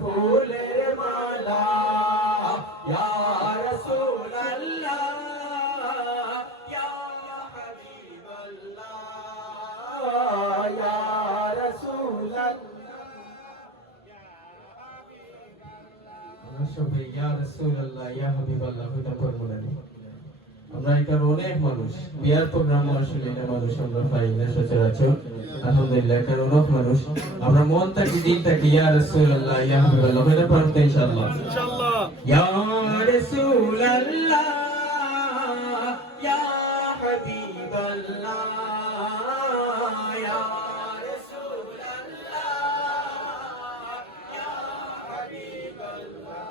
ফুলের মালা ইয়া রাসূলুল্লাহ ইয়া হাবিবাল্লাহ ইয়া রাসূলুল্লাহ আমরা সবাই ইয়া রাসূলুল্লাহ ইয়া হাবিবাল্লাহ এটা পড়বো না। আমরা এখানে অনেক মানুষ বিয়ার প্রোগ্রাম আসলে না মানুষ আমরা পাই না সচরাচর। আলহামদুলিল্লাহ এখানে অনেক মানুষ আমরা মন থেকে দিল থেকে ইয়া রাসূলুল্লাহ ইয়া হাবিবাল্লাহ এটা পড়তে ইনশাআল্লাহ ইনশাআল্লাহ ইয়া রাসূলুল্লাহ ইয়া হাবিবাল্লাহ ইয়া রাসূলুল্লাহ ইয়া হাবিবাল্লাহ